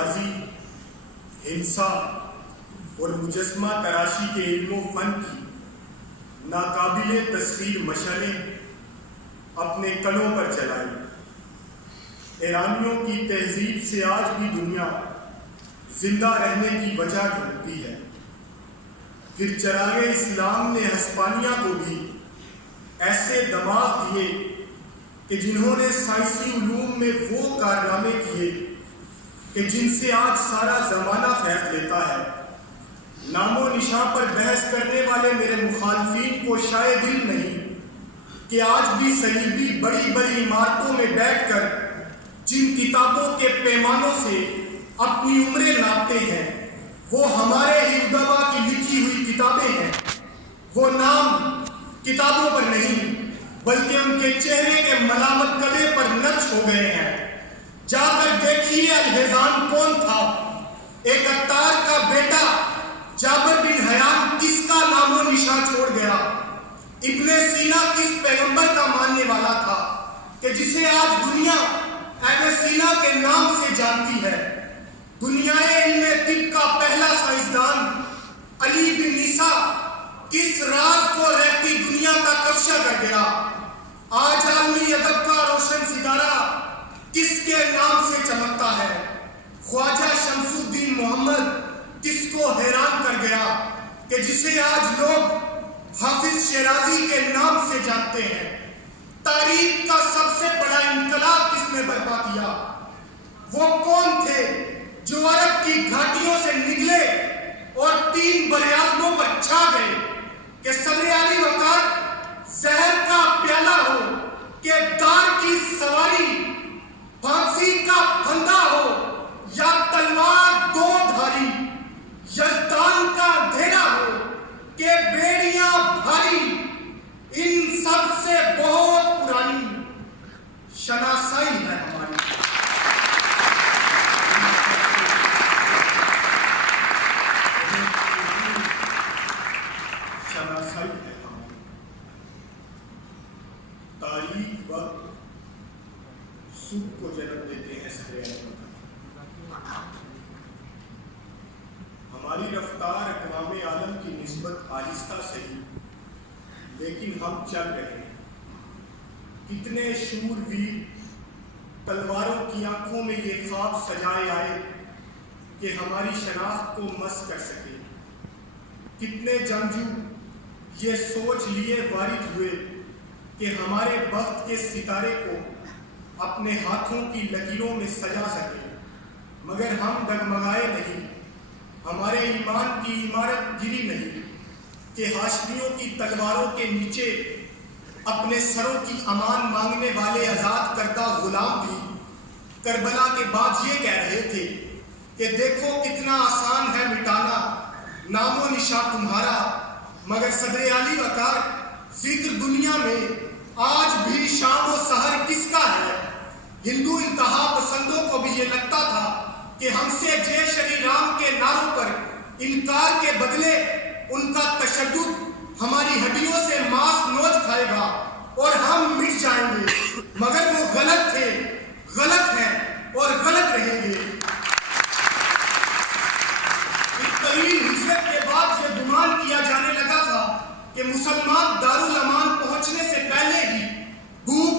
جہازی، ہنسا اور مجسمہ تراشی کے علم و فن کی ناقابل تسخیر مشعلیں اپنے کلوں پر چلائی۔ ایرانیوں کی تہذیب سے آج بھی دنیا زندہ رہنے کی وجہ ڈھونڈتی ہے۔ پھر چراغ اسلام نے ہسپانیہ کو بھی ایسے دماغ دیے کہ جنہوں نے سائنسی علوم میں وہ کارنامے کیے کہ جن سے آج سارا زمانہ فیض لیتا ہے۔ نام و نشاں پر بحث کرنے والے میرے مخالفین کو شاید علم نہیں کہ آج بھی صلیبی بڑی بڑی عمارتوں میں بیٹھ کر جن کتابوں کے پیمانوں سے اپنی عمریں ناپتے ہیں وہ ہمارے ہی ادبا کی لکھی ہوئی کتابیں ہیں۔ وہ نام کتابوں پر نہیں بلکہ ان کے چہرے کے ملامت گلے پر نقش ہو گئے ہیں۔ جا کر دیکھیے الحزان کون تھا، ایک عطار کا بیٹا جابر بن حیان کس کا نام و نشان چھوڑ گیا، ابن سینا کس پیغمبر کا ماننے والا تھا کہ جسے آج دنیا ابن سینا کے نام سے جانتی ہے۔ دنیا علم طب کا پہلا سائنسدان علی بن عیسیٰ کس راز کو رہتی دنیا کا کفشہ کر گیا۔ آج عالمی ادب کا روشن ستارہ کس کے نام سے چمکتا ہے۔ خواجہ شمس الدین محمد کس کو حیران کر گیا کہ جسے آج لوگ حافظ شیرازی کے نام سے جانتے ہیں۔ تاریخ کا سب سے بڑا انقلاب کس نے برپا کیا؟ وہ کون تھے جو عرب کی گھاٹیوں سے نکلے اور 3 براعظموں پر چھا گئے کہ صدر علی وقار زہر کا پیالہ ہو کہ دار کی سواری، پھانسی کا پھندا ہو یا تلوار دو دھاری، یزدان کا اندھیرا ہو کہ بیڑیاں بھاری، ان سب سے بہت پرانی شناسائی ہے ہماری۔ شناسائی ہے ہماری۔ تاریخ وقت سکھ کو جنم دیتے ہیں سارے عالم کا۔ ہماری رفتار اقوام عالم کی نسبت آہستہ صحیح لیکن ہم چل رہے ہیں۔ کتنے شورویر تلواروں کی آنکھوں میں یہ خواب سجائے آئے کہ ہماری شناخت کو مس کر سکے۔ کتنے جنگجو یہ سوچ لیے وارد ہوئے کہ ہمارے بخت کے ستارے کو اپنے ہاتھوں کی لکیروں میں سجا سکے، مگر ہم ڈگمگائے نہیں، ہمارے ایمان کی عمارت گری نہیں کہ ہاشمیوں کی تلواروں کے نیچے اپنے سروں کی امان مانگنے والے آزاد کردہ غلام بھی کربلا کے بعد یہ کہہ رہے تھے کہ دیکھو کتنا آسان ہے مٹانا نام و نشان تمہارا، مگر صدر علی وقار ذکر دنیا میں آج بھی شام و سحر کس کا ہے؟ ہندو انتہا پسندوں کو بھی یہ لگتا تھا کہ ہم سے جے شری رام کے نعروں پر انکار کے بدلے ان کا تشدد ہماری ہڈیوں سے ماس نوچ کھائے گا اور ہم مٹ جائیں گے، مگر وہ غلط تھے، غلط ہیں اور غلط رہیں گے۔ اس طویل ہجرت کے بعد یہ گمان کیا جانے لگا تھا کہ مسلمان دارالامان پہنچنے سے پہلے ہی بھوک،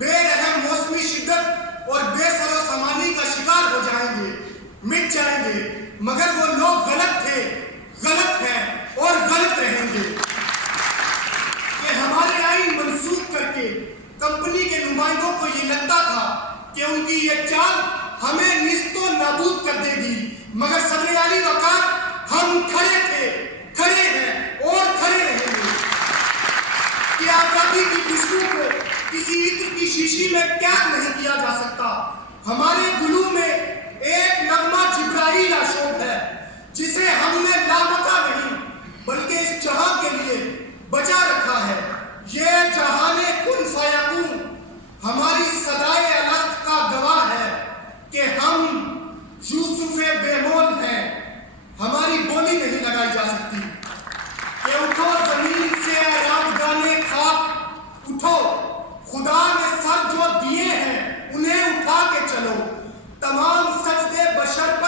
بے رحم موسمی شدت اور بے سر و سامانی کا شکار ہو جائیں گے، مٹ جائیں گے، مگر وہ لوگ غلط تھے، غلط ہیں اور غلط رہیں گے۔ کہ ہمارے آئین منسوخ کر کے کمپنی کے نمائندوں کو یہ لگتا تھا کہ ان کی یہ چال ہمیں نیست و نابود کر دے گی، مگر صدر علی وقار ہم کھڑے تھے، کھڑے ہیں اور کھڑے رہیں گے۔ کہ آزادی کی خوشبو کو کسی عطر کی شیشی میں قید نہیں کیا جا سکتا۔ ہمارے گلو میں ایک نغمہ جبرائیل آشوب ہے جسے ہم نے لامکا نہیں بلکہ اس جہاں کے لیے بچا رکھا ہے۔ یہ جہان کن فیکون ہماری صدائے الست کا گواہ ہے کہ ہم یوسف بے مول ہیں، ہماری بولی نہیں لگائی جا سکتی۔ کہ اٹھو زمین سے رابگانے خاک، اٹھو خدا نے سر جو دیے ہیں انہیں اٹھا کے چلو، تمام سجدے بشر پر